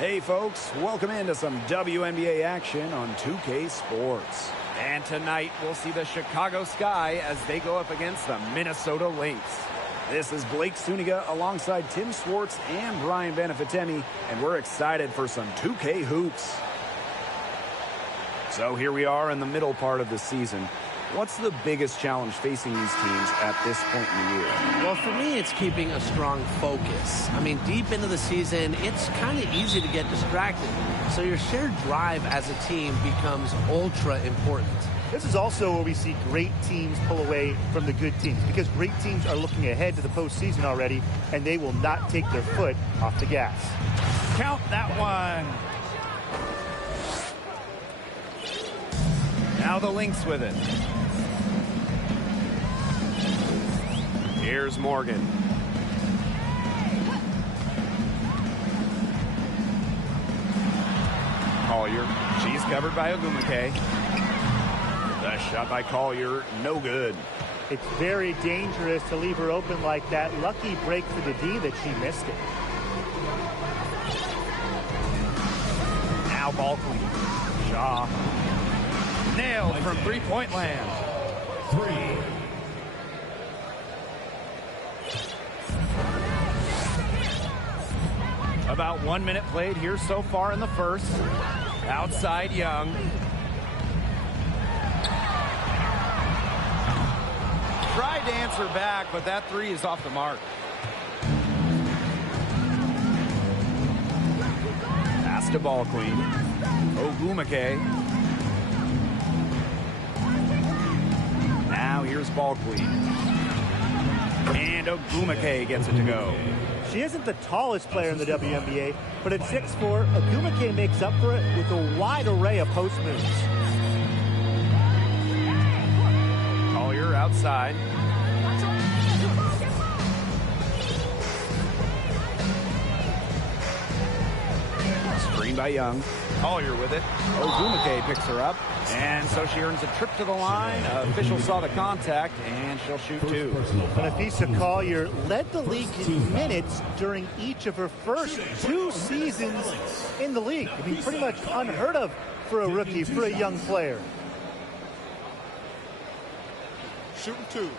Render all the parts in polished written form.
Hey folks, welcome into some WNBA action on 2K Sports. And tonight we'll see the Chicago Sky as they go up against the Minnesota Lynx. This is Blake Suniga alongside Tim Swartz and Brian Benefitemi, and we're excited for some 2K hoops. So here we are in the middle part of the season. What's the biggest challenge facing these teams at this point in the year? Well, for me, it's keeping a strong focus. I mean, deep into the season, it's kind of easy to get distracted. So your shared drive as a team becomes ultra important. This is also where we see great teams pull away from the good teams, because great teams are looking ahead to the postseason already, and they will not take their foot off the gas. Count that one. Now the Lynx with it. Here's Morgan. Collier. She's covered by Ogumake. The shot by Collier, no good. It's very dangerous to leave her open like that. Lucky break for the D that she missed it. Now ball clean. Shaw. Nailed from three-point land. About 1 minute played here so far in the first. Outside Young. Tried to answer back, but that three is off the mark. Pass to ball queen. Ogumake. Now here's ball queen. And Ogumake gets it to go. She isn't the tallest player in the WNBA, but at 6'4", Ogumake makes up for it with a wide array of post moves. Collier outside. Screen by Young. Collier with it. Ogumake picks her up. And so she earns a trip to the line. Official saw the contact, and she'll shoot two. Napheesa Collier led the league in minutes during each of her first 2 seasons in the league. I mean, pretty much unheard of for a rookie, for a young player. Shooting two.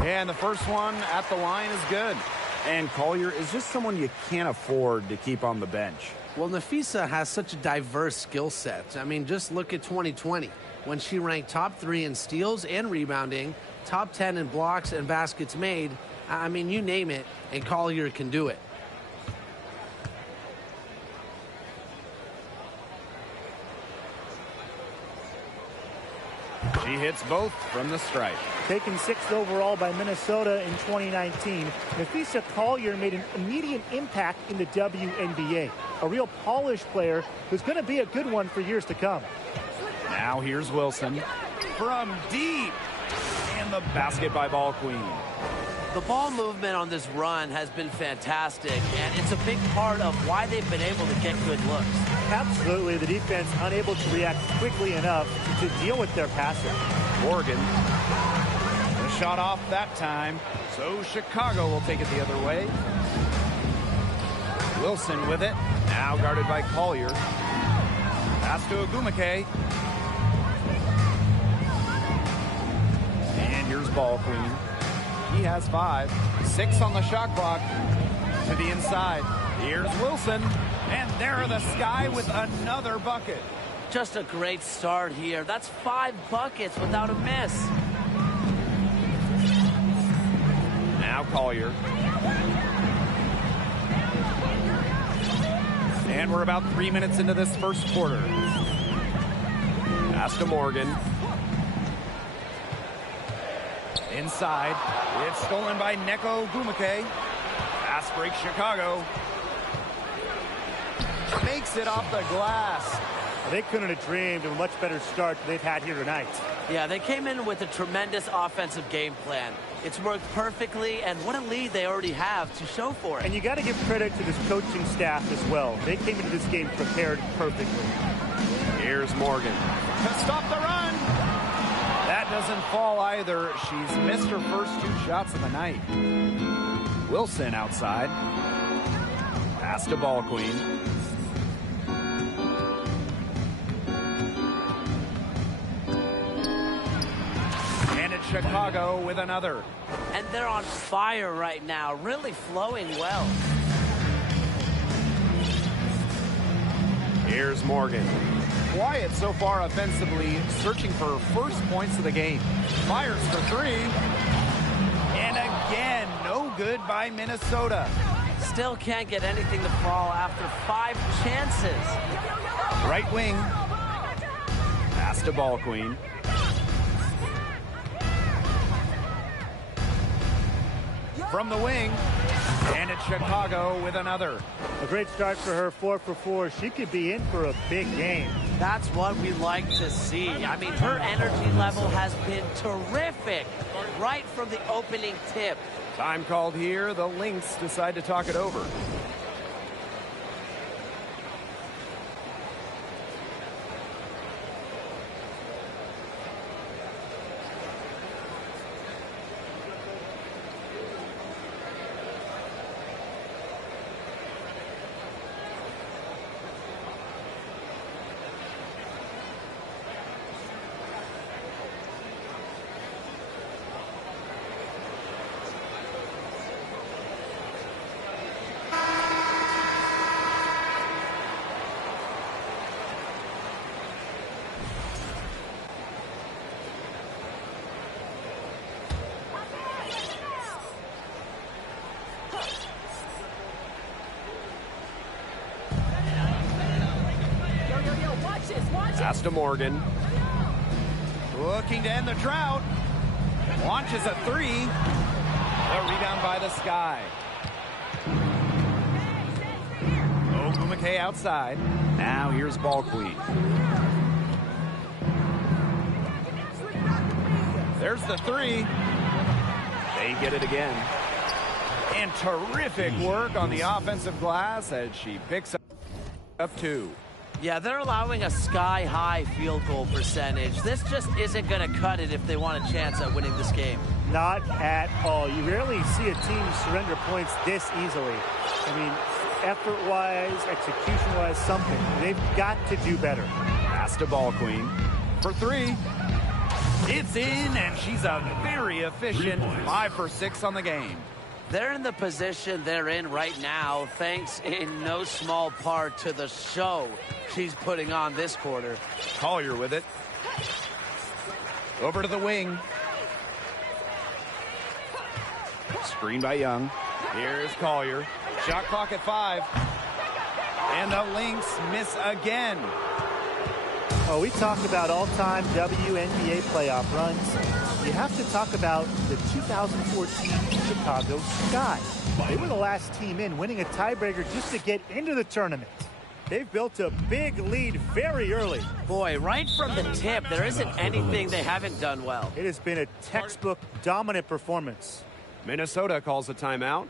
And the first one at the line is good. And Collier is just someone you can't afford to keep on the bench. Well, Napheesa has such a diverse skill set. I mean, just look at 2020, when she ranked top 3 in steals and rebounding, top 10 in blocks and baskets made. I mean, you name it, and Collier can do it. She hits both from the stripe. Taken 6th overall by Minnesota in 2019, Napheesa Collier made an immediate impact in the WNBA. A real polished player who's going to be a good one for years to come. Now here's Wilson from deep. And the basket by ball queen. The ball movement on this run has been fantastic, and it's a big part of why they've been able to get good looks. Absolutely, the defense unable to react quickly enough to deal with their passer. Morgan. The shot off that time, so Chicago will take it the other way. Wilson with it, now guarded by Collier. Pass to Ogumake. And here's ball queen. He has 5. 6 on the shot clock. To the inside. Here's Wilson. And there are the Sky with another bucket. Just a great start here. That's 5 buckets without a miss. Now Collier. And we're about 3 minutes into this first quarter. Pass to Morgan. Inside. It's stolen by Neko Ogumake. Pass break Chicago. Makes it off the glass. They couldn't have dreamed of a much better start they've had here tonight. Yeah, they came in with a tremendous offensive game plan. It's worked perfectly, and what a lead they already have to show for it. And you got to give credit to this coaching staff as well. They came into this game prepared perfectly. Here's Morgan to stop the run. That doesn't fall either. She's missed her first 2 shots of the night. Wilson outside. Pass to Ball Queen. And it's Chicago with another. And they're on fire right now, really flowing well. Here's Morgan. Quiet so far offensively, searching for her first points of the game. Fires for 3. And again, no good by Minnesota. Still can't get anything to fall after 5 chances. Right wing. Pass to Ball Queen. From the wing. And it's Chicago with another. A great start for her, 4 for 4. She could be in for a big game. That's what we like to see. I mean, her energy level has been terrific right from the opening tip. Time called here. The Lynx decide to talk it over. Pass to Morgan. Looking to end the drought. Launches a 3. A rebound by the Sky. Ogumake outside. Now here's Ball Queen. There's the 3. They get it again. And terrific work on the offensive glass as she picks up 2. Yeah, they're allowing a sky-high field goal percentage. This just isn't going to cut it if they want a chance at winning this game. Not at all. You rarely see a team surrender points this easily. I mean, effort-wise, execution-wise, something. They've got to do better. Pass to Ball Queen for 3. It's in, and she's a very efficient 5 for 6 on the game. They're in the position they're in right now, thanks in no small part to the show she's putting on this quarter. Collier with it. Over to the wing. Screen by Young. Here's Collier. Shot clock at 5. And the Lynx miss again. Oh, we talked about all-time WNBA playoff runs. You have to talk about the 2014 Chicago Sky. They were the last team in, winning a tiebreaker just to get into the tournament. They've built a big lead very early. Boy, right from the tip, there isn't anything they haven't done well. It has been a textbook dominant performance. Minnesota calls a timeout.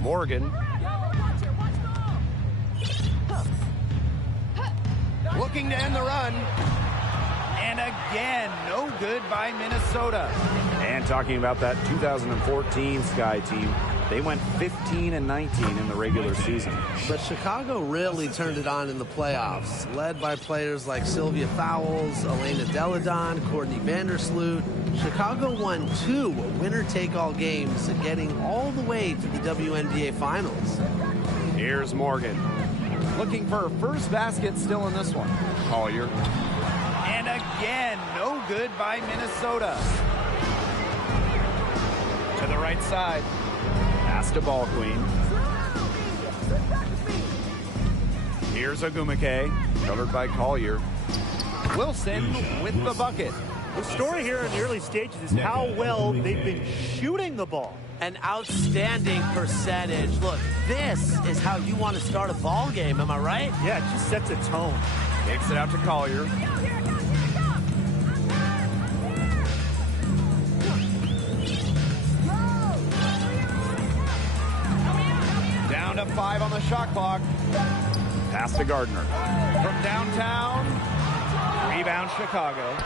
Morgan. Looking to end the run. And again, no good by Minnesota. And talking about that 2014 Sky team, they went 15-19 in the regular season. But Chicago really turned it on in the playoffs, led by players like Sylvia Fowles, Elena Deladon, Courtney Vandersloot. Chicago won 2 winner-take-all games, getting all the way to the WNBA Finals. Here's Morgan. Looking for her first basket still in this one. Collier. And again, no good by Minnesota. To the right side. Pass to Ball Queen. Here's Ogumake, covered by Collier. Wilson with the bucket. The story here in the early stages is how well they've been shooting the ball. An outstanding percentage. Look, this is how you want to start a ball game, am I right? Yeah, it just sets a tone. Takes it out to Collier. Down to 5 on the shot clock. Pass to Gardner. From downtown. Rebound Chicago.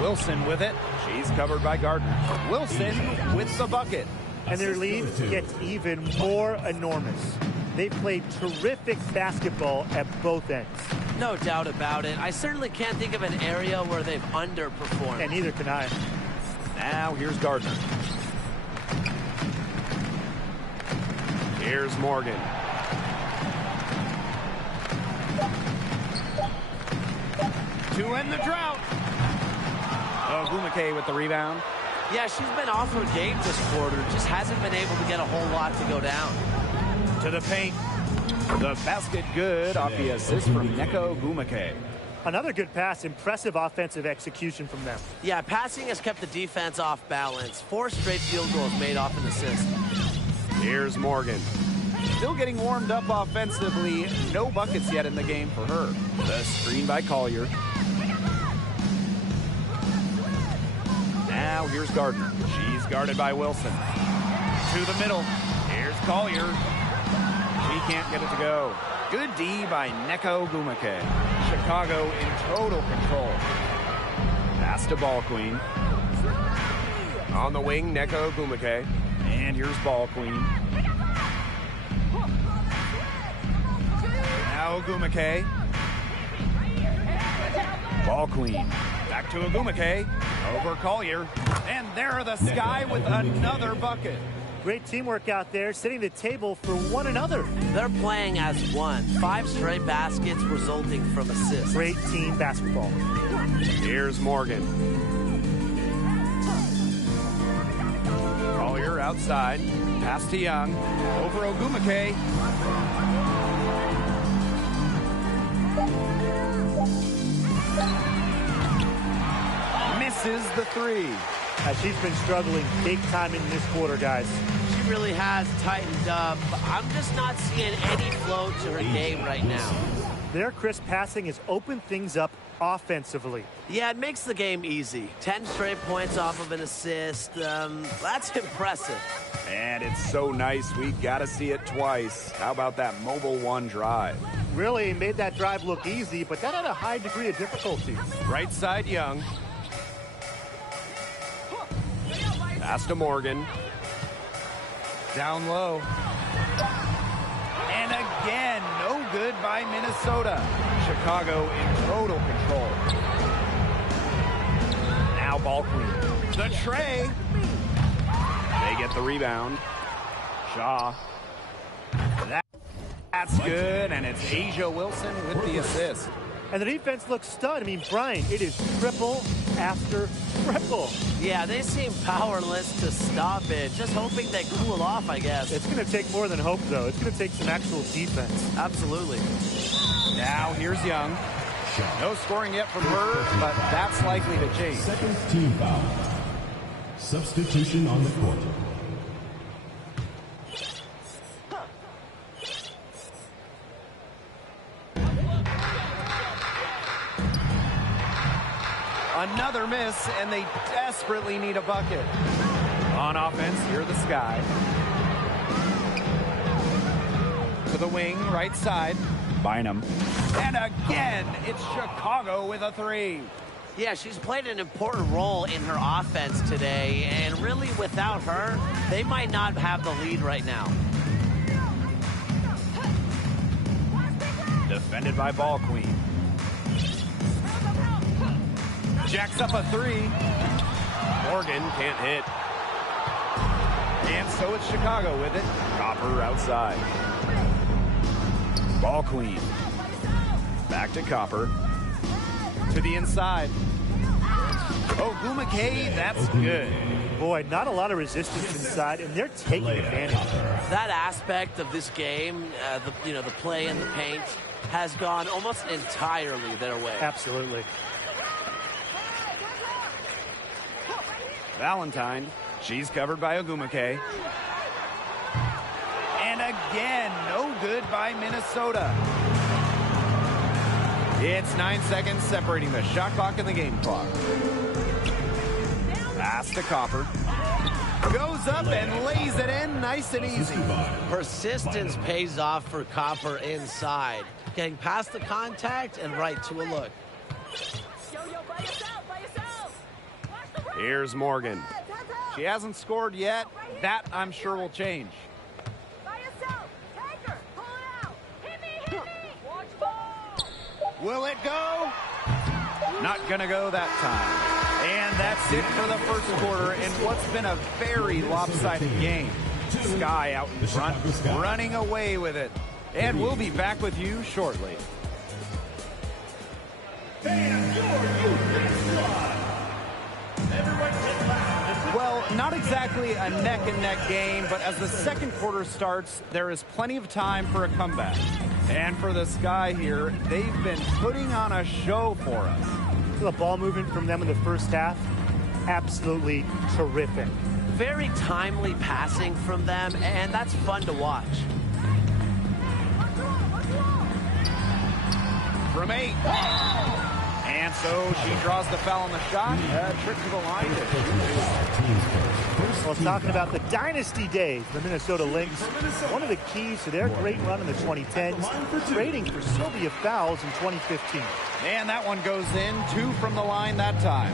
Wilson with it. She's covered by Gardner. Wilson with the bucket. And their lead gets even more enormous. They played terrific basketball at both ends. No doubt about it. I certainly can't think of an area where they've underperformed. And neither can I. Now here's Gardner. Here's Morgan. To end the drought. Ogumake with the rebound. Yeah, she's been off her game this quarter. Just hasn't been able to get a whole lot to go down. To the paint. The basket good off the assist from Neko Ogumake. Another good pass. Impressive offensive execution from them. Yeah, passing has kept the defense off balance. 4 straight field goals made off an assist. Here's Morgan. Still getting warmed up offensively. No buckets yet in the game for her. The screen by Collier. Now here's Gardner. She's guarded by Wilson. To the middle. Here's Collier. She can't get it to go. Good D by Neko Ogumake. Chicago in total control. Pass to Ball Queen. On the wing, Neko Ogumake. And here's Ball Queen. Now Ogumake. Ball Queen. Back to Ogumake. Over Collier. And there are the Sky with another bucket. Great teamwork out there, setting the table for one another. They're playing as one. 5 straight baskets resulting from assists. Great team basketball. Here's Morgan. Collier outside. Pass to Young. Over Ogumake. Misses the 3. She's been struggling big time in this quarter, guys. She really has tightened up. I'm just not seeing any flow to her game right now. Their crisp passing has opened things up offensively. Yeah, it makes the game easy. 10 straight points off of an assist. That's impressive. And it's so nice, we gotta see it twice. How about that mobile 1 drive? Really made that drive look easy, but that had a high degree of difficulty. Right side, Young. Pass to Morgan. Down low. And again, no good by Minnesota. Chicago in total control. Now Ball Queen. The tray. They get the rebound. Shaw. That's good, and it's Asia Wilson with the assist. And the defense looks stunned. I mean, Brian, it is triple after triple. Yeah, they seem powerless to stop it. Just hoping they cool off, I guess. It's going to take more than hope, though. It's going to take some actual defense. Absolutely. Now here's Young. No scoring yet from her, but that's likely to change. Second team foul. Substitution on the court. Another miss, and they desperately need a bucket. On offense, here the Sky. To the wing, right side. Bynum. And again, it's Chicago with a 3. Yeah, she's played an important role in her offense today, and really without her, they might not have the lead right now. Defended by Ball Queen. Jacks up a 3. Morgan can't hit. And so it's Chicago with it. Copper outside. Ball queen. Back to Copper. To the inside. Ogumake, that's good. Boy, not a lot of resistance inside, and they're taking advantage. That aspect of this game, the play in the paint, has gone almost entirely their way. Absolutely. Valentine, she's covered by Ogumake. And again, no good by Minnesota. It's 9 seconds separating the shot clock and the game clock. Pass to Copper. Goes up and lays it in nice and easy. Persistence pays off for Copper inside. Getting past the contact and right to a look. Here's Morgan. She hasn't scored yet. That, I'm sure, will change. Will it go? Not gonna go that time. And that's it for the first quarter in what's been a very lopsided game. Sky out in front, running away with it. And we'll be back with you shortly. Well, not exactly a neck-and-neck game, but as the second quarter starts, there is plenty of time for a comeback. And for the Sky here, they've been putting on a show for us. The ball movement from them in the first half, absolutely terrific. Very timely passing from them, and that's fun to watch. From 8. And so she draws the foul on the shot. Trip to the line. Well, talking about the dynasty days, the Minnesota Lynx, one of the keys to their great run in the 2010s, trading for Sylvia Fowles in 2015. And that one goes in, 2 from the line that time.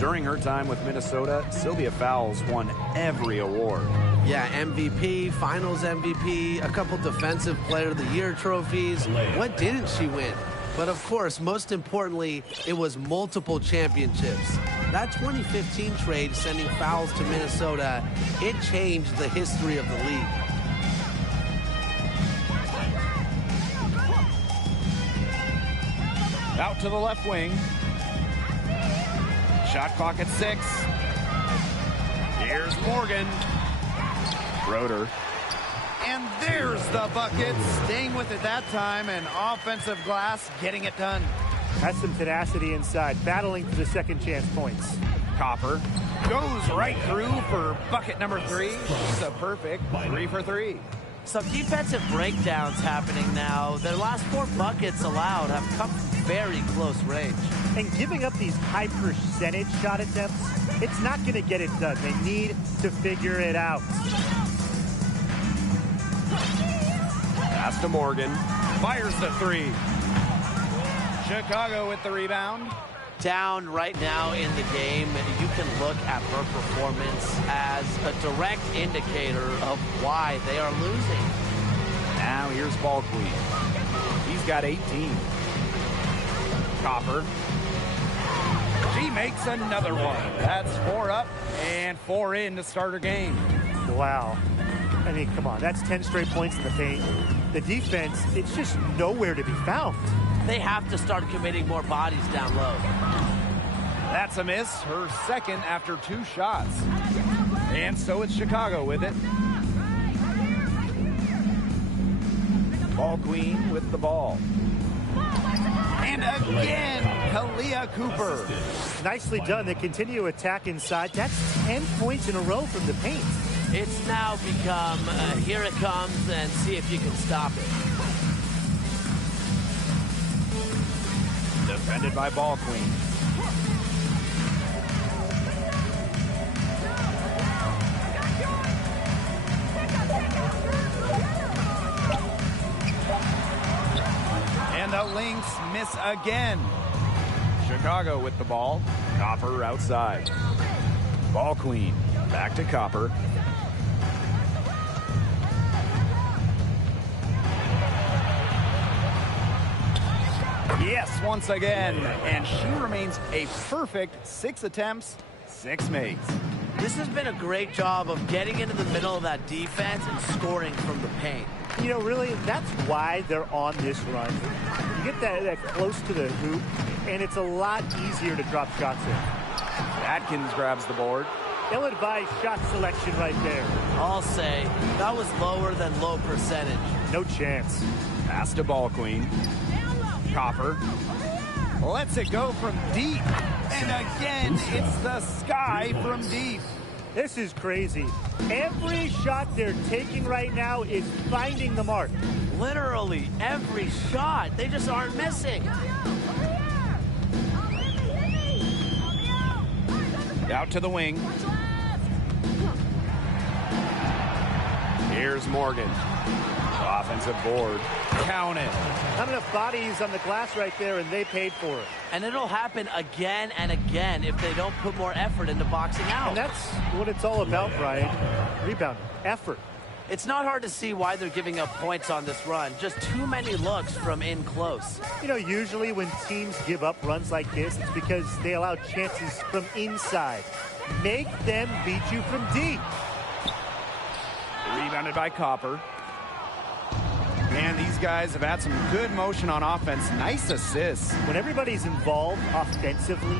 During her time with Minnesota, Sylvia Fowles won every award. Yeah, MVP, Finals MVP, a couple Defensive Player of the Year trophies. What didn't she win? But of course, most importantly, it was multiple championships. That 2015 trade sending Fowles to Minnesota, it changed the history of the league. Out to the left wing. Shot clock at 6. Here's Morgan. Roeder. And there's the bucket. Staying with it that time, and offensive glass getting it done. That's some tenacity inside, battling for the second chance points. Copper goes right through for bucket number 3. She's a perfect 3 for 3. Some defensive breakdowns happening now. Their last 4 buckets allowed have come from very close range. And giving up these high percentage shot attempts, it's not going to get it done. They need to figure it out. Pass to Morgan. Fires the 3. Chicago with the rebound. Down right now in the game, you can look at her performance as a direct indicator of why they are losing. Now here's Ball Queen. He's got 18. Copper. She makes another one. That's 4 up and 4 in to start her game. Wow. I mean, come on. That's 10 straight points in the paint. The defense, it's just nowhere to be found. They have to start committing more bodies down low. That's a miss. Her second after 2 shots. And so it's Chicago with it. Ball Queen with the ball. And again, Kalia Cooper. Nicely done. They continue to attack inside. That's 10 points in a row from the paint. It's now become, here it comes, and see if you can stop it. Defended by Ball Queen. And the Lynx miss again. Chicago with the ball. Copper outside. Ball Queen. Back to Copper. Yes, once again. And she remains a perfect 6 attempts, 6 makes. This has been a great job of getting into the middle of that defense and scoring from the paint. You know, really, that's why they're on this run. You get that close to the hoop, and it's a lot easier to drop shots in. Atkins grabs the board. Ill-advised shot selection right there. I'll say that was lower than low percentage. No chance. Pass to Ball Queen. Copper lets it go from deep. And again, it's the sky from deep. This is crazy. Every shot they're taking right now is finding the mark. Literally every shot. They just aren't missing. Out to the wing. Here's Morgan. Offensive board. Count it. Not enough bodies on the glass right there, and they paid for it. And it'll happen again and again if they don't put more effort into boxing out. And that's what it's all about, Brian. Rebound, effort. It's not hard to see why they're giving up points on this run. Just too many looks from in close. You know, usually when teams give up runs like this, it's because they allow chances from inside. Make them beat you from deep. Rebounded by Copper. Man, these guys have had some good motion on offense. Nice assists. When everybody's involved offensively,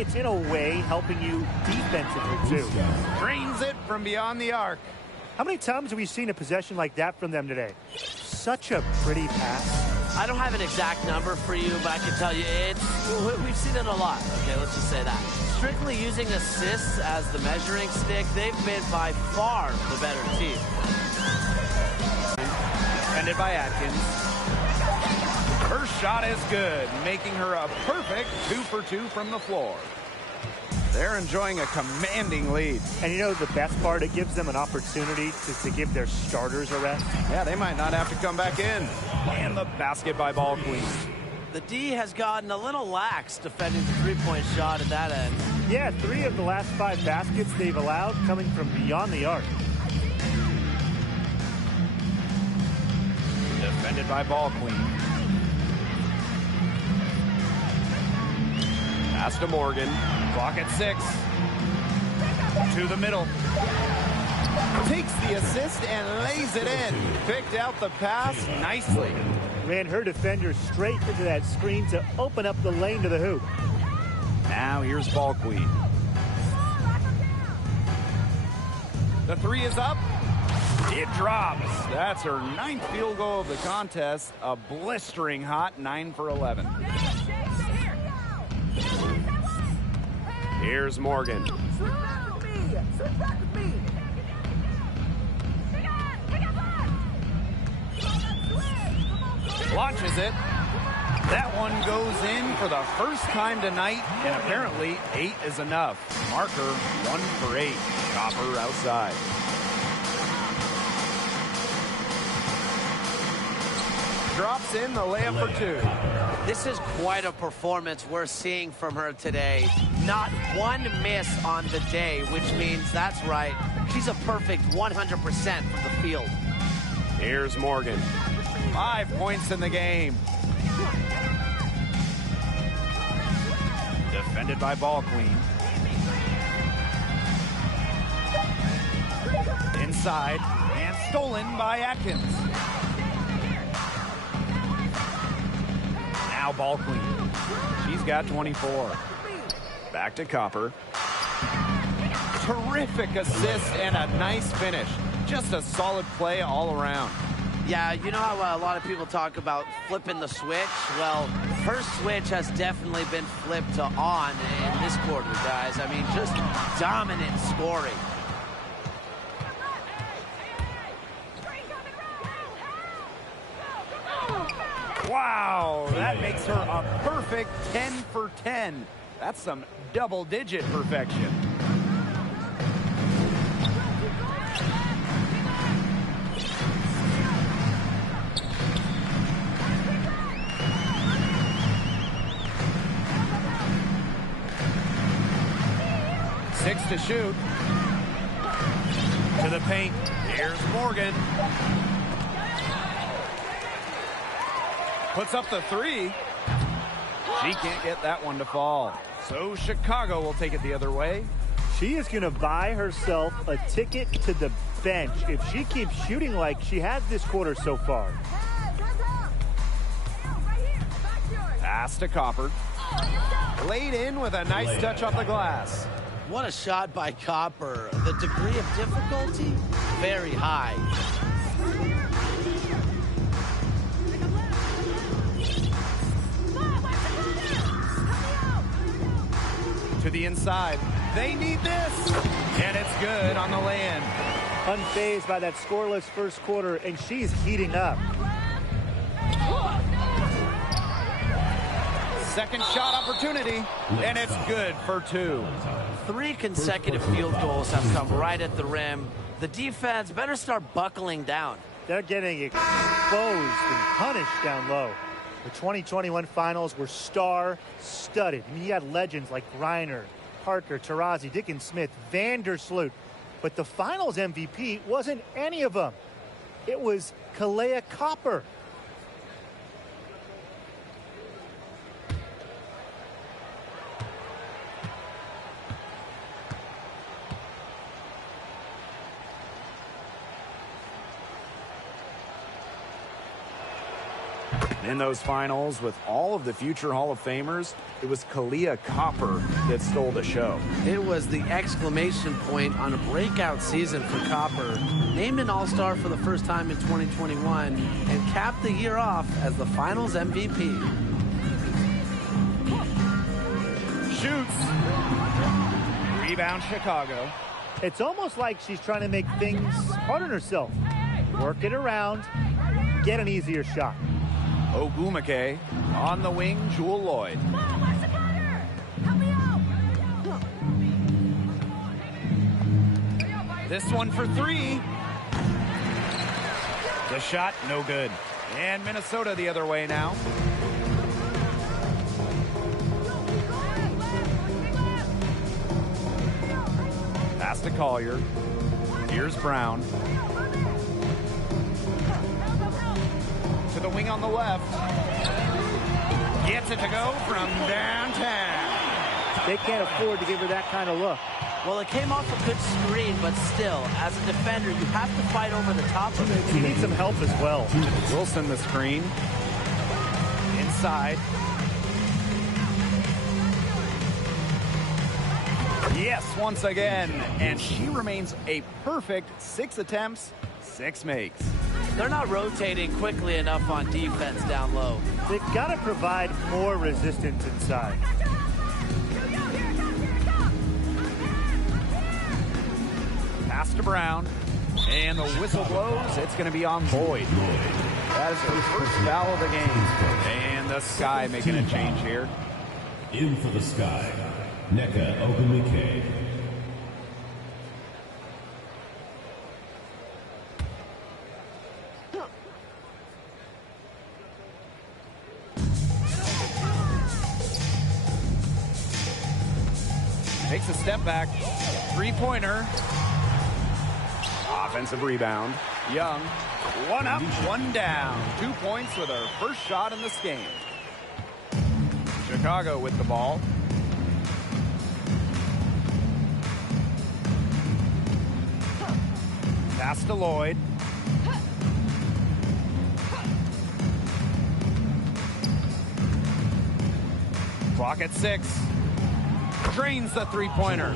it's in a way helping you defensively too. Drains it from beyond the arc. How many times have we seen a possession like that from them today? Such a pretty pass. I don't have an exact number for you, but I can tell you we've seen it a lot. Okay, let's just say that. Strictly using assists as the measuring stick, they've been by far the better team. Defended by Atkins. Her shot is good, making her a perfect 2 for 2 from the floor. They're enjoying a commanding lead. And you know the best part? It gives them an opportunity to give their starters a rest. Yeah, they might not have to come back in. And the basket by Ball Queen. The D has gotten a little lax defending the three-point shot at that end. Yeah, 3 of the last 5 baskets they've allowed coming from beyond the arc. Defended by Ball Queen. Pass to Morgan. Clock at 6. To the middle. Takes the assist and lays it in. Picked out the pass nicely. Ran her defender straight into that screen to open up the lane to the hoop. Now here's Ball Queen. The 3 is up. It drops. That's her 9th field goal of the contest. A blistering hot 9 for 11. Here's Morgan. Launches it. That one goes in for the first time tonight, and apparently 8 is enough. Marker 1 for 8. Copper outside. Drops in the layup for 2. This is quite a performance we're seeing from her today. Not one miss on the day, which means, that's right, she's a perfect 100% from the field. Here's Morgan. 5 points in the game. Defended by Ball Queen. Inside and stolen by Atkins. Now Ball Queen. She's got 24. Back to Copper. Terrific assist and a nice finish. Just a solid play all around. Yeah, you know how a lot of people talk about flipping the switch? Well, her switch has definitely been flipped to on in this quarter, guys. I mean, just dominant scoring. Wow, that makes her a perfect 10 for 10. That's some double-digit perfection. Six to shoot. To the paint. Here's Morgan. Puts up the 3. She can't get that one to fall. So Chicago will take it the other way. She is going to buy herself a ticket to the bench if she keeps shooting like she has this quarter so far. Pass to Copper. Laid in with a nice touch off the glass. What a shot by Copper. The degree of difficulty, very high. To the inside. They need this. And it's good on the lay-in. Unfazed by that scoreless first quarter, and she's heating up. Second shot opportunity, and it's good for 2. 3 consecutive field goals have come right at the rim. The defense better start buckling down. They're getting exposed and punished down low. The 2021 finals were star-studded. I mean, you had legends like Griner, Parker, Taurasi, Dickens Smith, Vandersloot. But the finals MVP wasn't any of them. It was Kalea Copper. In those finals, with all of the future Hall of Famers, it was Kalea Copper that stole the show. It was the exclamation point on a breakout season for Copper. Named an All-Star for the first time in 2021 and capped the year off as the finals MVP. Shoots. Rebound Chicago. It's almost like she's trying to make things hard on herself. Work it around, get an easier shot. Ogumake on the wing, Jewel Lloyd. This one for 3. The shot, no good. And Minnesota the other way now. Pass to Collier. Here's Brown. To the wing on the left. Gets it to go from downtown. They can't afford to give her that kind of look. Well, it came off a good screen, but still, as a defender, you have to fight over the top of it. She needs some help as well. Wilson the screen. Inside. Yes, once again. And she remains a perfect 6 attempts, 6 makes. They're not rotating quickly enough on defense down low. They've got to provide more resistance inside. Pass to Brown. And the whistle blows. It's going to be on Lloyd. That is her first foul of the game. And the Sky making a change here. In for the Sky, Nneka Ogumike. Takes a step back. 3-pointer. Offensive rebound. Young. 1 up, 1 down. 2 points with her first shot in this game. Chicago with the ball. Pass to Lloyd. Clock at 6. Drains the 3-pointer.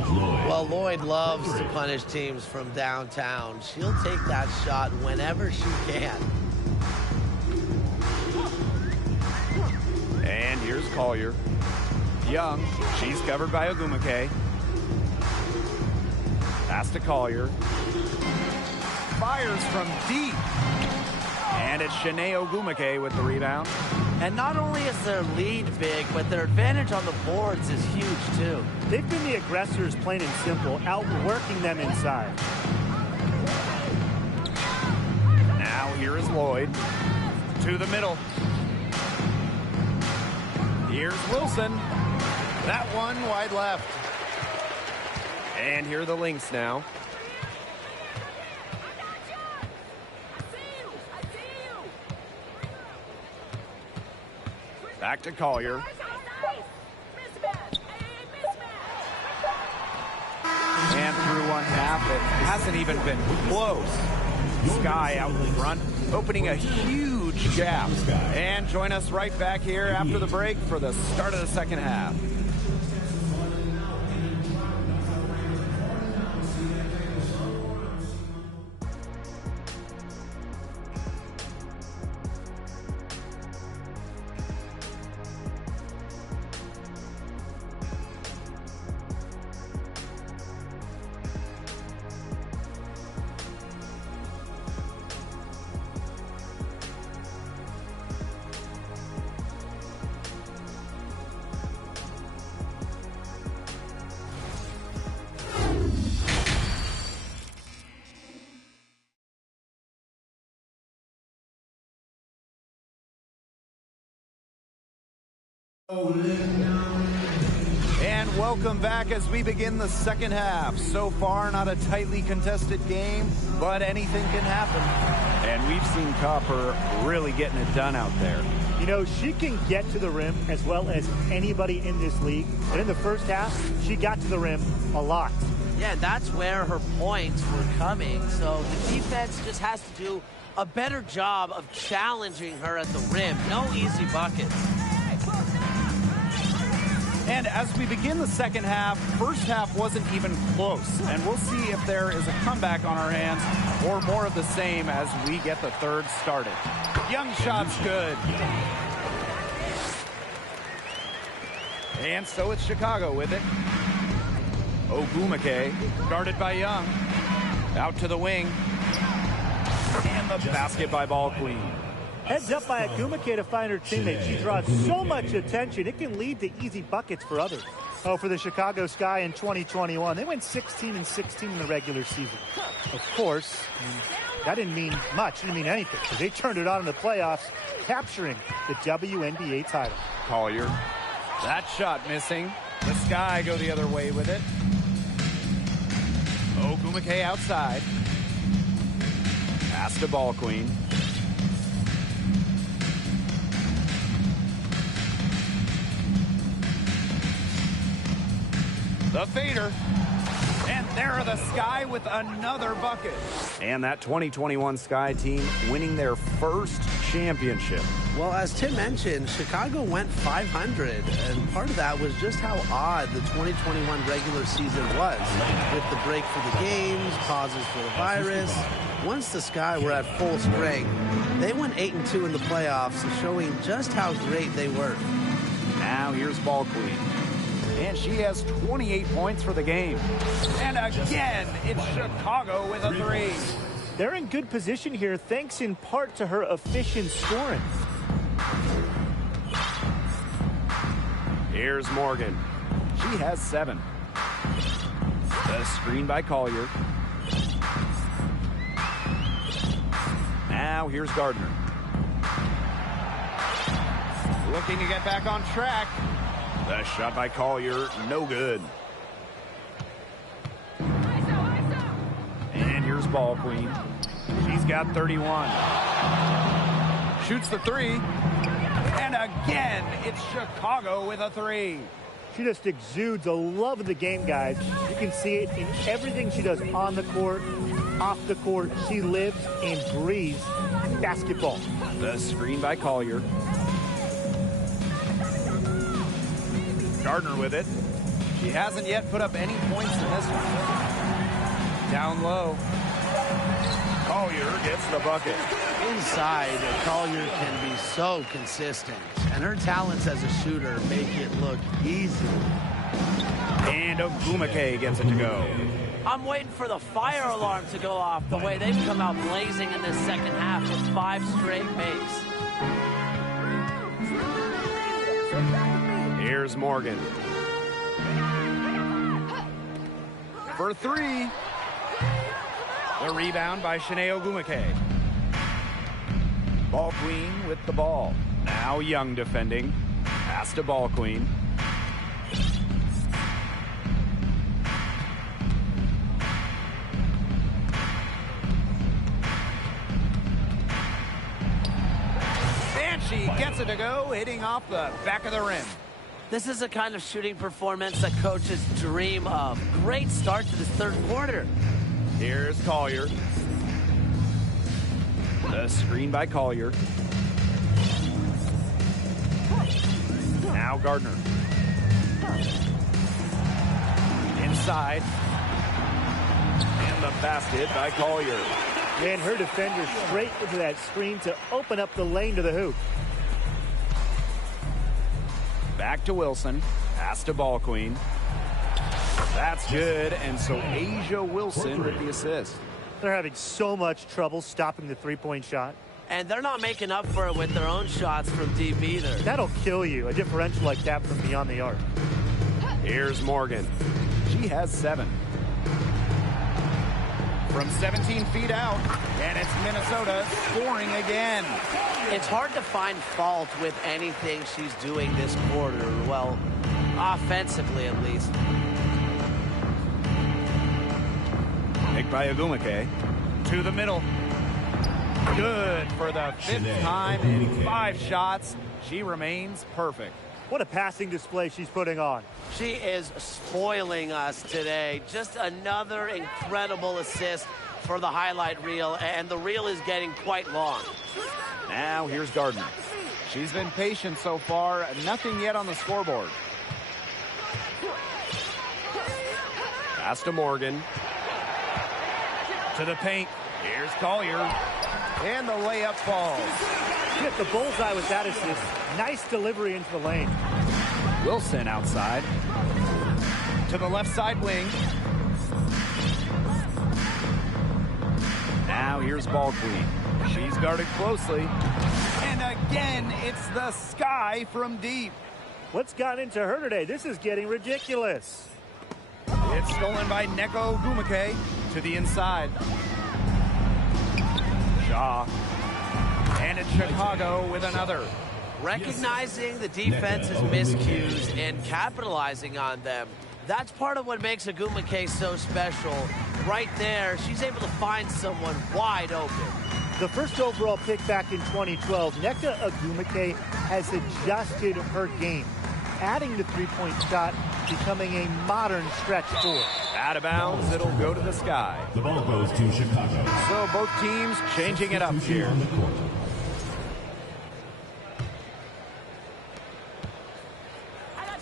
Well, Lloyd loves to punish teams from downtown. She'll take that shot whenever she can. And here's Collier. Young. She's covered by Ogumake. Pass to Collier. Fires from deep. And it's Shanae Ogumake with the rebound. And not only is their lead big, but their advantage on the boards is huge, too. They've been the aggressors, plain and simple, outworking them inside. Now here is Lloyd. To the middle. Here's Wilson. That one wide left. And here are the Lynx now. Back to Collier. one half, it hasn't even been close. Sky out in front, opening a huge gap. And join us right back here after the break for the start of the second half. And welcome back as we begin the second half. So far, not a tightly contested game, but anything can happen. And we've seen Copper really getting it done out there. You know, she can get to the rim as well as anybody in this league. And in the first half, she got to the rim a lot. Yeah, that's where her points were coming. So the defense just has to do a better job of challenging her at the rim. No easy buckets. And as we begin the second half, first half wasn't even close. And we'll see if there is a comeback on our hands or more of the same as we get the third started. Young shot's good. And so it's Chicago with it. Ogwumike, guarded by Young. Out to the wing. And the basket by Ball Queen. Heads up by Ogwumike to find her teammate. She draws so much attention, it can lead to easy buckets for others. Oh, for the Chicago Sky in 2021, they went 16-16 in the regular season. Of course, that didn't mean much, didn't mean anything, because they turned it on in the playoffs, capturing the WNBA title. Collier, that shot missing. The Sky go the other way with it. Ogwumike outside. Pass to Ball Queen. The fader. And there are the Sky with another bucket. And that 2021 Sky team winning their first championship. Well, as Tim mentioned, Chicago went 500, and part of that was just how odd the 2021 regular season was, with the break for the games, pauses for the virus. Once the Sky were at full strength, they went 8-2 in the playoffs, showing just how great they were. Now here's Ball Queen. And she has 28 points for the game. And again, it's Chicago with a three. They're in good position here, thanks in part to her efficient scoring. Here's Morgan. She has 7. The screen by Collier. Now here's Gardner. Looking to get back on track. The shot by Collier, no good. And here's Ball Queen. She's got 31. Shoots the three. And again, it's Chicago with a three. She just exudes a love of the game, guys. You can see it in everything she does on the court, off the court. She lives and breathes basketball. The screen by Collier. Gardner with it. She hasn't yet put up any points in this one. Down low. Collier gets the bucket. Inside, Collier can be so consistent, and her talents as a shooter make it look easy. And Ogwumike gets it to go. I'm waiting for the fire alarm to go off the way they've come out blazing in this second half with 5 straight makes. Here's Morgan. For 3. The rebound by Shanae Ogwumike. Ball Queen with the ball. Now Young defending. Pass to Ball Queen. And she gets it to go, hitting off the back of the rim. This is the kind of shooting performance that coaches dream of. Great start to this third quarter. Here's Collier. The screen by Collier. Now Gardner. Inside. And the basket by Collier. And her defender straight into that screen to open up the lane to the hoop. Back to Wilson. Pass to Ball Queen. That's good. And so Asia Wilson with the assist. They're having so much trouble stopping the three-point shot. And they're not making up for it with their own shots from deep either. That'll kill you, a differential like that from beyond the arc. Here's Morgan. She has 7. From 17 feet out, and it's Minnesota scoring again. It's hard to find fault with anything she's doing this quarter. Well, offensively at least. Picked by Ogumake. To the middle. Good for the 5th time in 5 shots. She remains perfect. What a passing display she's putting on. She is spoiling us today. Just another incredible assist for the highlight reel, and the reel is getting quite long. Now here's Gardner. She's been patient so far. Nothing yet on the scoreboard. Pass to Morgan. To the paint. Here's Collier. And the layup falls. She hit the bullseye with that assist. Nice delivery into the lane. Wilson outside. To the left side wing. Now here's Ball Queen. She's guarded closely. And again, it's the sky from deep. What's gotten into her today? This is getting ridiculous. It's stolen by Neko Ogumake to the inside. Shaw. And it's Chicago with another. Recognizing the defense's miscues and capitalizing on them. That's part of what makes Ogumake so special. Right there, she's able to find someone wide open. The first overall pick back in 2012, Nneka Ogumake has adjusted her game, adding the three-point shot, becoming a modern stretch four. Out of bounds, it'll go to the sky. The ball goes to Chicago. So both teams changing it up here. On the court.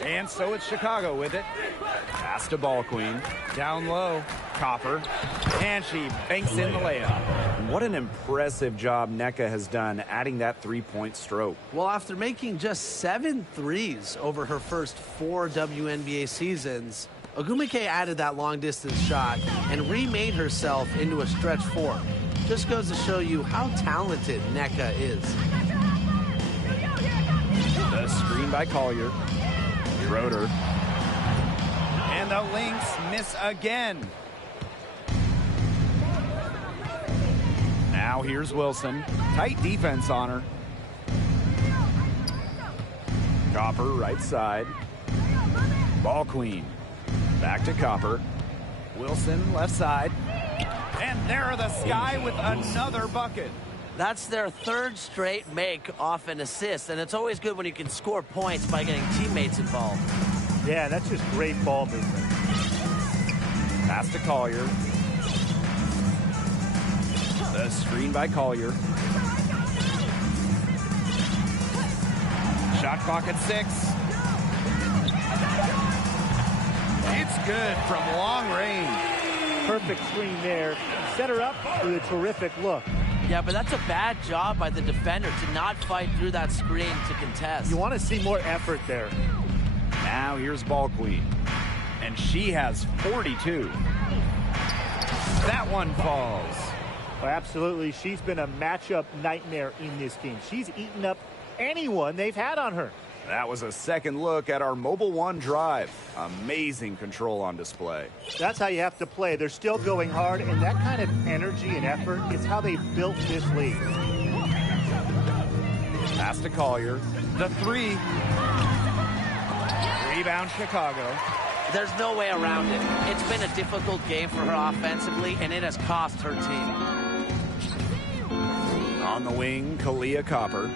And so it's Chicago with it. Pass to Ball Queen. Down low. Copper. And she banks in the layup. What an impressive job Nneka has done adding that three-point stroke. Well, after making just 7 threes over her first 4 WNBA seasons, Ogumake added that long-distance shot and remade herself into a stretch 4. Just goes to show you how talented Nneka is. The screen by Collier. Schroeder. And the Lynx miss again. Now here's Wilson. Tight defense on her. Copper right side. Ball Queen. Back to Copper. Wilson left side. And there the Sky with another bucket. That's their 3rd straight make off an assist, and it's always good when you can score points by getting teammates involved. Yeah, that's just great ball movement. Pass to Collier. The screen by Collier. Shot clock at 6. It's good from long range. Perfect screen there. Set her up with a terrific look. Yeah, but that's a bad job by the defender to not fight through that screen to contest. You want to see more effort there. Now here's Ball Queen. And she has 42. That one falls. Well, absolutely. She's been a matchup nightmare in this game. She's eaten up anyone they've had on her. That was a second look at our Mobile One drive. Amazing control on display. That's how you have to play. They're still going hard, and that kind of energy and effort is how they built this league. Pass to Collier. The 3. Rebound Chicago. There's no way around it. It's been a difficult game for her offensively, and it has cost her team. On the wing, Kalia Copper.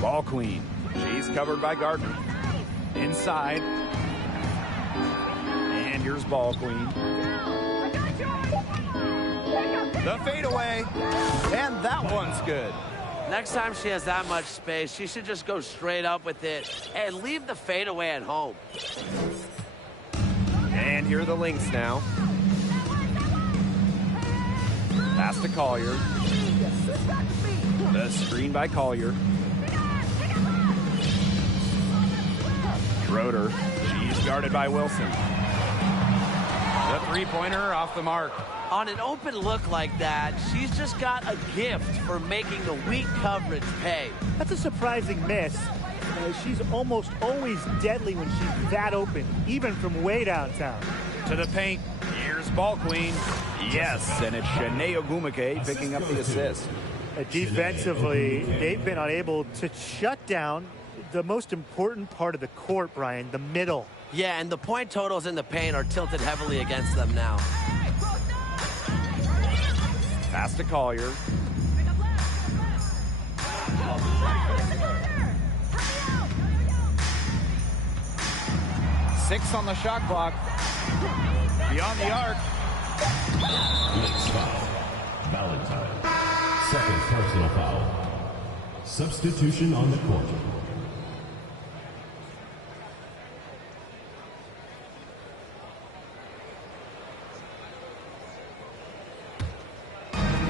Ball Queen. She's covered by Gardner. Inside. And here's ball queen. The fadeaway. And that one's good. Next time she has that much space, she should just go straight up with it and leave the fadeaway at home. And here are the links now. Pass to Collier. The screen by Collier. Schroeder. She's guarded by Wilson. The three-pointer off the mark. On an open look like that, she's just got a gift for making the weak coverage pay. That's a surprising miss. She's almost always deadly when she's that open, even from way downtown. To the paint. Here's ball queen. Yes, and it's Shanae Ogwumike picking up the assist. Defensively, they've been unable to shut down the most important part of the court, Brian, the middle. Yeah, and the point totals in the paint are tilted heavily against them now. Pass to Collier. Six on the shot clock. Beyond the arc. Next foul. Valentine. Second personal foul. Substitution on the court.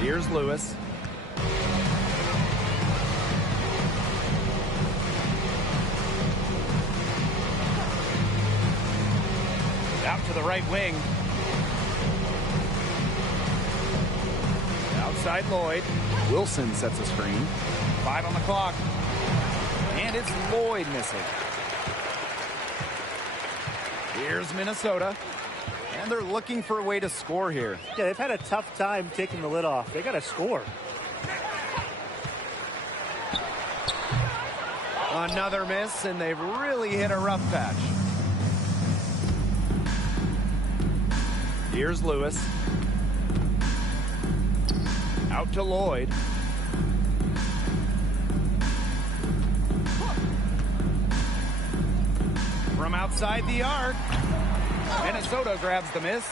Here's Lewis. Out to the right wing. Outside Lloyd. Wilson sets a screen. 5 on the clock. And it's Lloyd missing. Here's Minnesota. And they're looking for a way to score here. Yeah, they've had a tough time taking the lid off. They got to score. Another miss, and they've really hit a rough patch. Here's Lewis. Out to Lloyd. From outside the arc. Minnesota grabs the miss.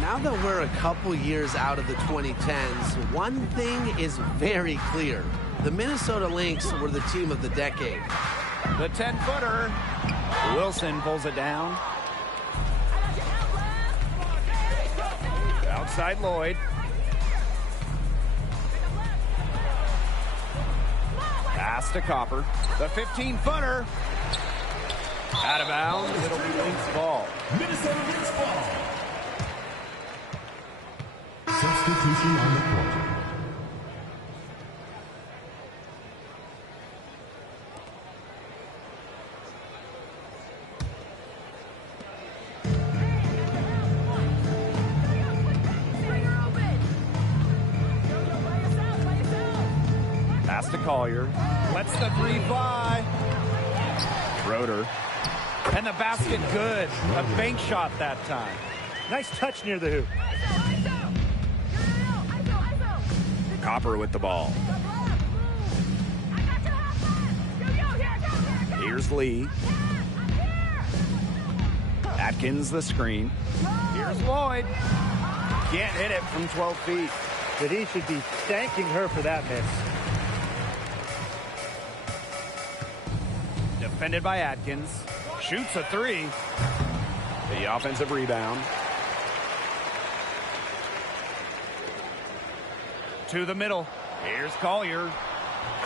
Now that we're a couple years out of the 2010s, one thing is very clear. The Minnesota Lynx were the team of the decade. The 10-footer. Wilson pulls it down. Outside Lloyd. Pass to Copper. The 15-footer. Out of bounds. It'll be Lynx ball. Minnesota Lynx ball. Substitution on the court. Pass to Collier. Lets the three fly. Schroeder. And the basket good. A bank shot that time. Nice touch near the hoop. Copper with the ball. Here's Lee. Atkins the screen. Here's Lloyd. Can't hit it from 12 feet. But he should be thanking her for that miss. Defended by Atkins. Shoots a three. The offensive rebound. To the middle. Here's Collier.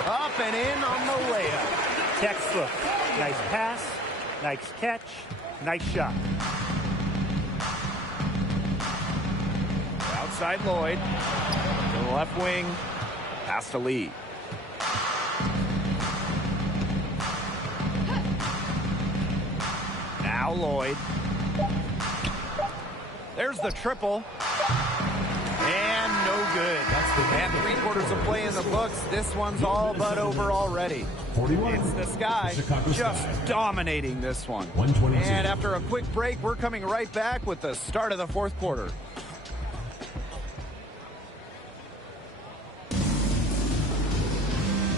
Up and in on the layup. Textbook. Nice pass. Nice catch. Nice shot. Outside Lloyd. To the left wing. Pass to Lee. Now Lloyd. There's the triple. And no good. And 3/4 of play in the books. This one's all but over already. 41. It's the Sky Chicago just Sky. dominating this one. 122. And after a quick break, we're coming right back with the start of the fourth quarter.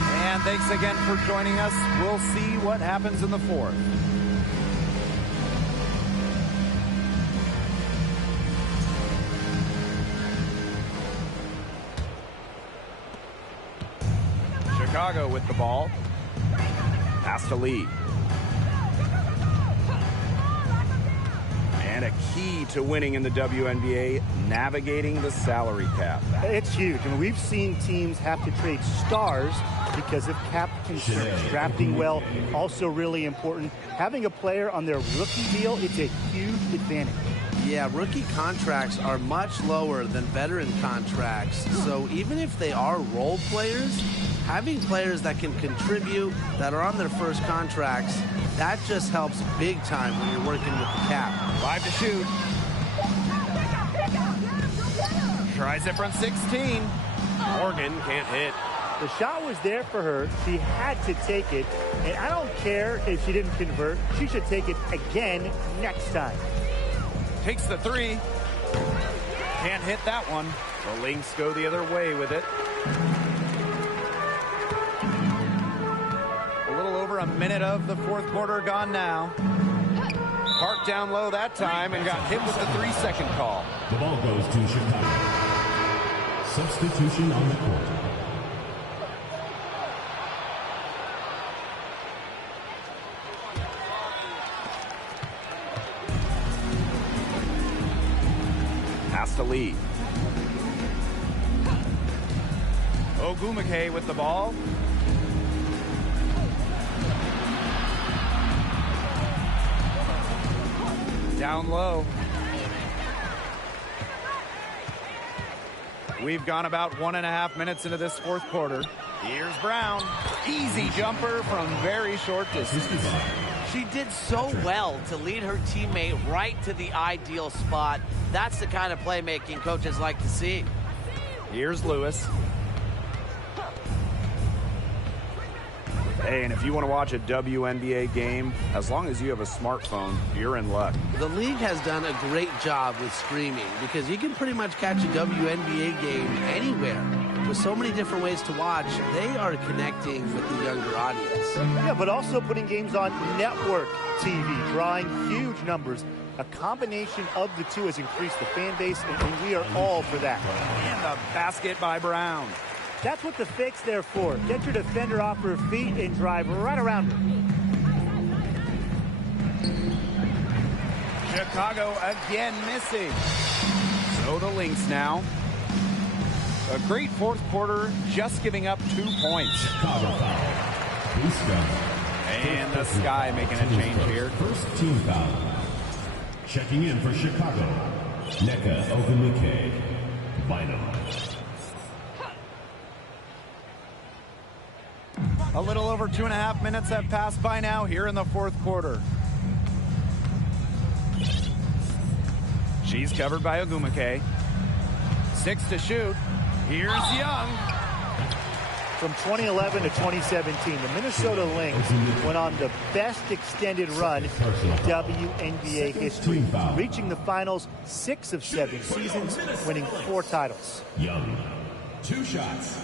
And And thanks again for joining us. We'll see what happens in the fourth. Chicago with the ball. Pass to Lee. And a key to winning in the WNBA, navigating the salary cap. It's huge. I mean, we've seen teams have to trade stars because of cap concerns. Drafting well, also really important. Having a player on their rookie deal, it's a huge advantage. Yeah, rookie contracts are much lower than veteran contracts. So even if they are role players, having players that can contribute, that are on their first contracts, that just helps big time when you're working with the cap. 5 to shoot. Tries it from 16. Morgan can't hit. The shot was there for her. She had to take it. And I don't care if she didn't convert. She should take it again next time. Takes the three. Can't hit that one. The Lynx go the other way with it. A little over a minute of the fourth quarter gone now. Parked down low that time and got hit with the 3-second call. The ball goes to Chicago. Substitution on the court. Pass to Lee. Ogumake with the ball. Down low. We've gone about 1.5 minutes into this fourth quarter. Here's Brown. Easy jumper from very short distance. She did so well to lead her teammate right to the ideal spot. That's the kind of playmaking coaches like to see. Here's Lewis. Hey, and if you want to watch a WNBA game, as long as you have a smartphone, you're in luck. The league has done a great job with streaming because you can pretty much catch a WNBA game anywhere. With so many different ways to watch, they are connecting with the younger audience. Yeah, but also putting games on network TV, drawing huge numbers. A combination of the two has increased the fan base, and we are all for that. And the basket by Brown. That's what the fake's there for. Get your defender off her feet and drive right around her. Chicago again missing. So the Lynx now. A great fourth quarter, just giving up 2 points. Chicago foul. Busca. And the Sky making a change here. First team foul. Checking in for Chicago. Nneka Ogumake. Bynum. A little over 2.5 minutes have passed by now here in the fourth quarter. She's covered by Ogumake. 6 to shoot. Here's Young. From 2011 to 2017, the Minnesota Lynx went on the best extended run in WNBA history, reaching the finals 6 of 7 seasons, winning 4 titles. Young. 2 shots.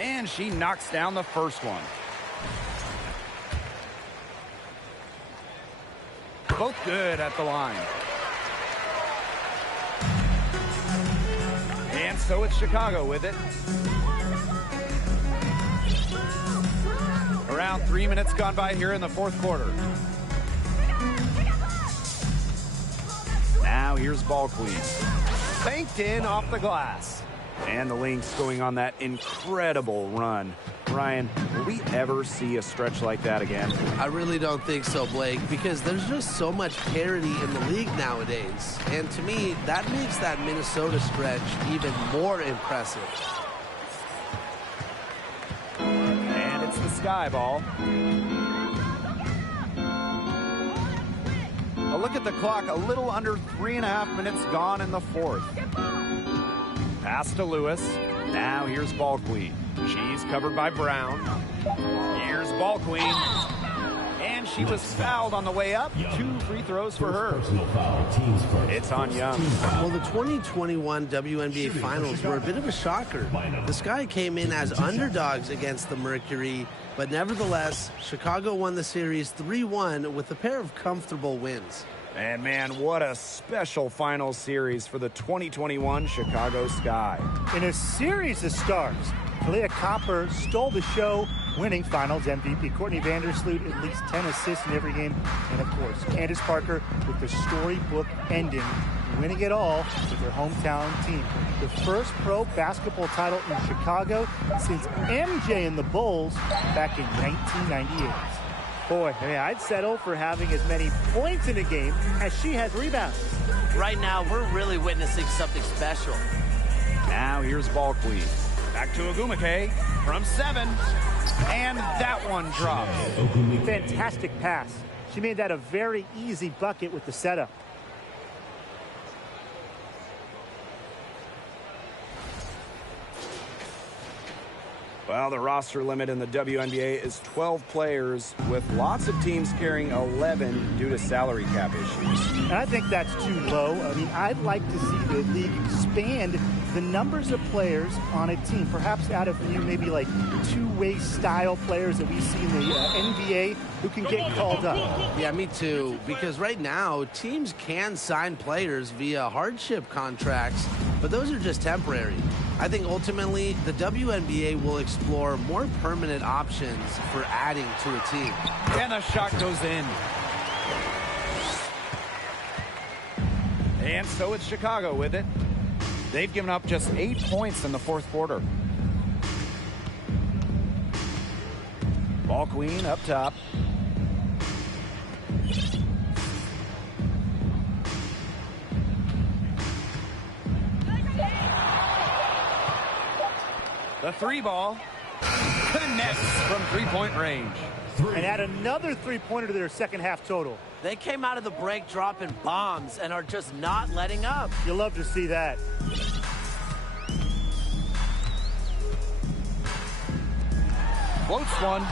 And she knocks down the first one. Both good at the line. And so it's Chicago with it. Around 3 minutes gone by here in the fourth quarter. Now here's ball queen. Banked in off the glass. And the Lynx going on that incredible run. Ryan, will we ever see a stretch like that again? I really don't think so, Blake, because there's just so much parity in the league nowadays. And to me, that makes that Minnesota stretch even more impressive. And it's the Sky ball. A look at the clock, a little under 3.5 minutes gone in the fourth. Pass to Lewis. Now here's Ball Queen. She's covered by Brown. Here's Ball Queen. And she was fouled on the way up. 2 free throws for her. It's on Young. Well, the 2021 WNBA Finals were a bit of a shocker. The Sky came in as underdogs against the Mercury, but nevertheless, Chicago won the series 3-1 with a pair of comfortable wins. And man, what a special final series for the 2021 Chicago Sky. In a series of stars, Kalia Copper stole the show, winning Finals MVP. Courtney Vandersloot, at least 10 assists in every game. And of course, Candace Parker with the storybook ending, winning it all with her hometown team. The first pro basketball title in Chicago since MJ and the Bulls back in 1998. Boy, I mean, I'd settle for having as many points in a game as she has rebounds. Right now, we're really witnessing something special. Now here's Ball Queen. Back to Ogumake from 7. And that one drops. Fantastic pass. She made that a very easy bucket with the setup. Well, the roster limit in the WNBA is 12 players, with lots of teams carrying 11 due to salary cap issues. And I think that's too low. I mean, I'd like to see the league expand the numbers of players on a team. Perhaps add a few, maybe like two-way style players that we see in the NBA who can get called up. Yeah, me too. Because right now, teams can sign players via hardship contracts, but those are just temporary. I think ultimately the WNBA will explore more permanent options for adding to a team. And the shot goes in. And so it's Chicago with it. They've given up just 8 points in the fourth quarter. Ball Queen up top. The 3 ball connects from 3-point range. And add another three-pointer to their second half total. They came out of the break dropping bombs and are just not letting up. You'll love to see that. Floats one,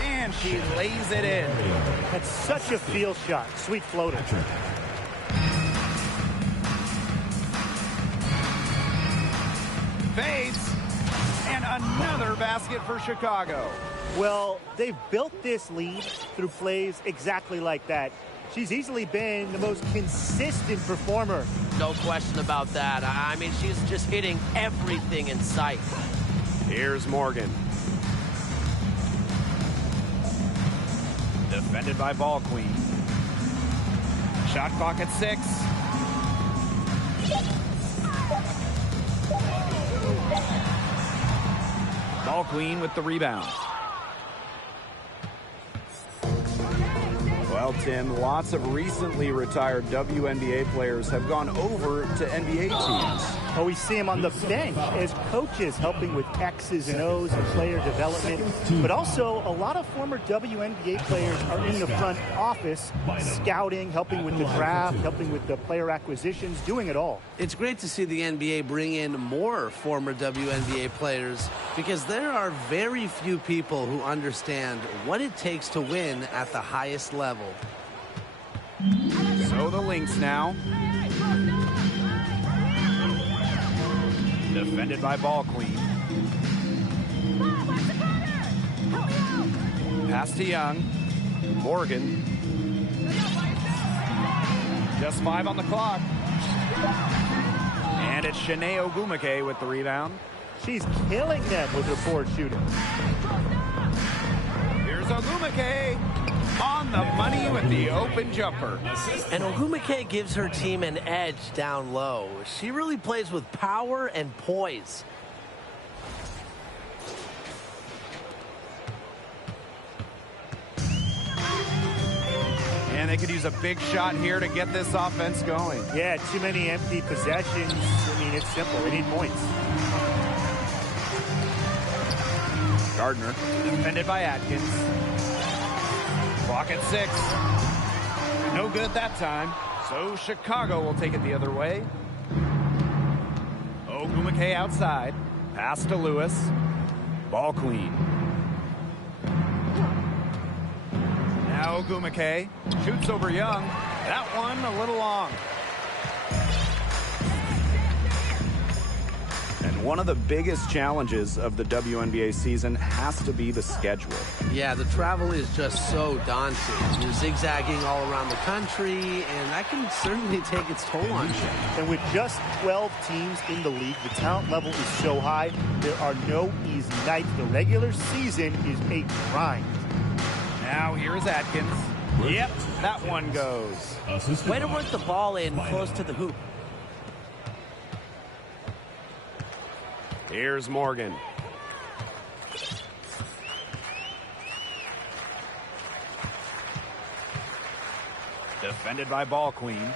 and she lays it in. That's such a field shot. Sweet floater. Fades, and another basket for Chicago. Well, they've built this lead through plays exactly like that. She's easily been the most consistent performer. No question about that. I mean, she's just hitting everything in sight. Here's Morgan. Defended by Ball Queen. Shot clock at 6. Ball Queen with the rebound. Well, Tim, lots of recently retired WNBA players have gone over to NBA teams. Oh, we see him on the bench as coaches helping with X's and O's and player development. But also, a lot of former WNBA players are in the front office, scouting, helping with the draft, helping with the player acquisitions, doing it all. It's great to see the NBA bring in more former WNBA players because there are very few people who understand what it takes to win at the highest level. So the Lynx now. Defended by Ball Queen. Pass to Young. Morgan. Just 5 on the clock. And it's Shanae Ogumake with the rebound. She's killing them with her forward shooting. Here's Ogumake on the money with the open jumper. And Ogumake gives her team an edge down low. She really plays with power and poise. And they could use a big shot here to get this offense going. Yeah, too many empty possessions. I mean, it's simple. They need points. Gardner, defended by Atkins. Clock at 6. No good that time. So Chicago will take it the other way. Ogumake outside. Pass to Lewis. Ball queen. Now Ogumake shoots over Young. That one a little long. And one of the biggest challenges of the WNBA season has to be the schedule. Yeah, the travel is just so daunting. You're zigzagging all around the country, and that can certainly take its toll on you. And with just 12 teams in the league, the talent level is so high, there are no easy nights. The regular season is a grind. Now here's Atkins. Yep, that one goes. Way to work the ball in close to the hoop. Here's Morgan. Defended by Ball Queen.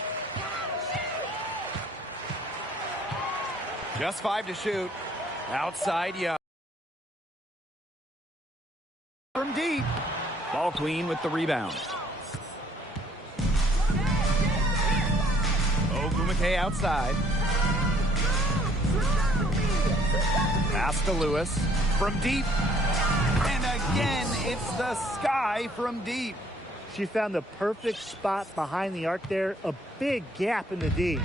Just 5 to shoot. Outside Young. From deep. Ball Queen with the rebound. Ogumake outside. Pass to Lewis. From deep. And again, it's the sky from deep. She found the perfect spot behind the arc there. A big gap in the D.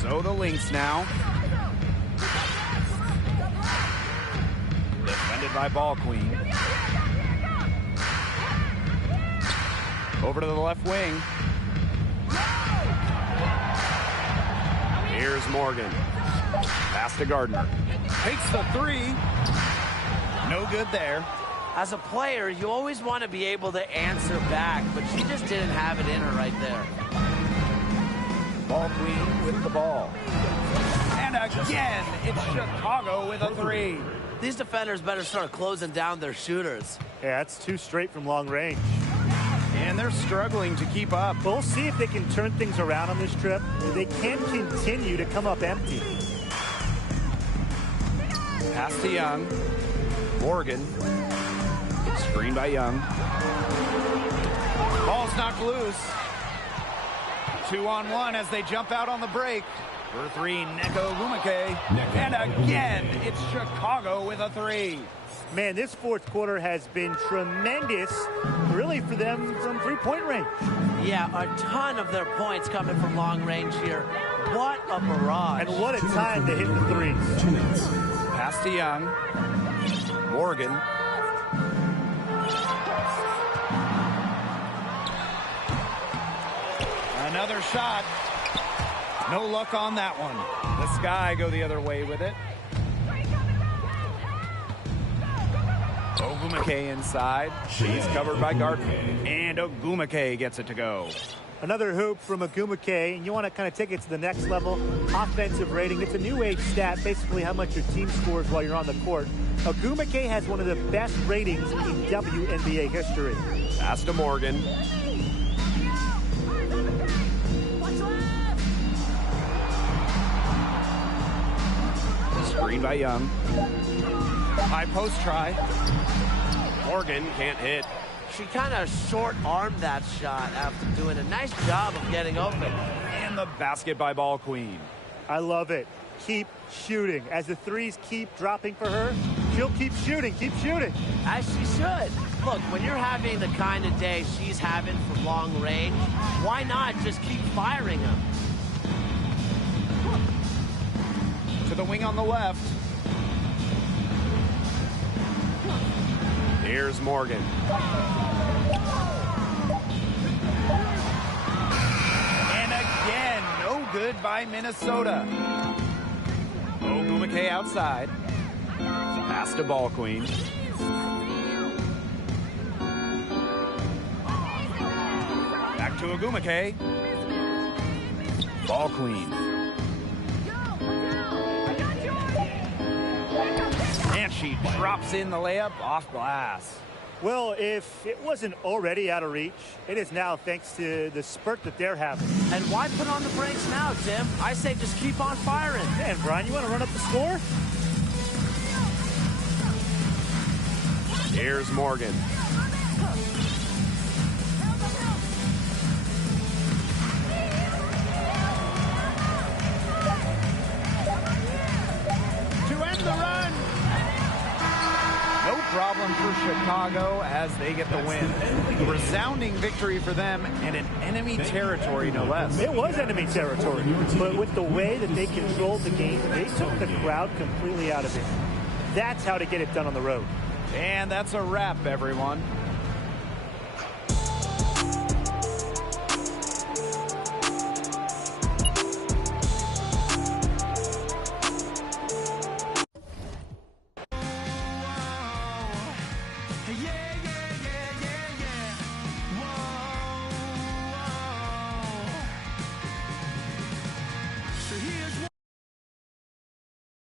So the Lynx now. Defended by Ball Queen. Over to the left wing. Here's Morgan. Pass to Gardner. Takes the 3. No good there. As a player, you always want to be able to answer back, but she just didn't have it in her right there. Ball Queen with the ball. And again, it's Chicago with a 3. These defenders better start closing down their shooters. Yeah, that's 2 straight from long range. And they're struggling to keep up. We'll see if they can turn things around on this trip. They can continue to come up empty. Pass to Young. Morgan. Screen by Young. Ball's knocked loose. 2-on-1 as they jump out on the break. For 3, Neko Ogumake. And again, it's Chicago with a 3. Man, this fourth quarter has been tremendous, really, for them from three-point range. Yeah, a ton of their points coming from long range here. What a barrage. And what a time to hit the threes. 2 minutes. Pass to Young. Morgan. Another shot. No luck on that one. The Sky go the other way with it. Ogumake inside. She's covered by Gardner. And Ogumake gets it to go. Another hoop from Ogumake, and you want to kind of take it to the next level. Offensive rating. It's a new age stat, basically how much your team scores while you're on the court. Ogumake has one of the best ratings in WNBA history. Pass to Morgan. Screen by Young. High post try. Morgan can't hit. She kind of short-armed that shot after doing a nice job of getting open. And the basket by Ball Queen. I love it. Keep shooting. As the threes keep dropping for her, she'll keep shooting. Keep shooting. As she should. Look, when you're having the kind of day she's having from long range, why not just keep firing them? To the wing on the left. Here's Morgan. And again, no good by Minnesota. Ogumake outside. Pass to Ball Queen. Back to Ogumake. Ball Queen. And she drops in the layup off glass. Well, if it wasn't already out of reach, it is now thanks to the spurt that they're having. And why put on the brakes now, Tim? I say just keep on firing. Man, Brian, you want to run up the score? Here's Morgan. To end the run. Chicago as they get the win. A resounding victory for them and in enemy territory, no less. It was enemy territory, but with the way that they controlled the game, they took the crowd completely out of it. That's how to get it done on the road. And that's a wrap, everyone.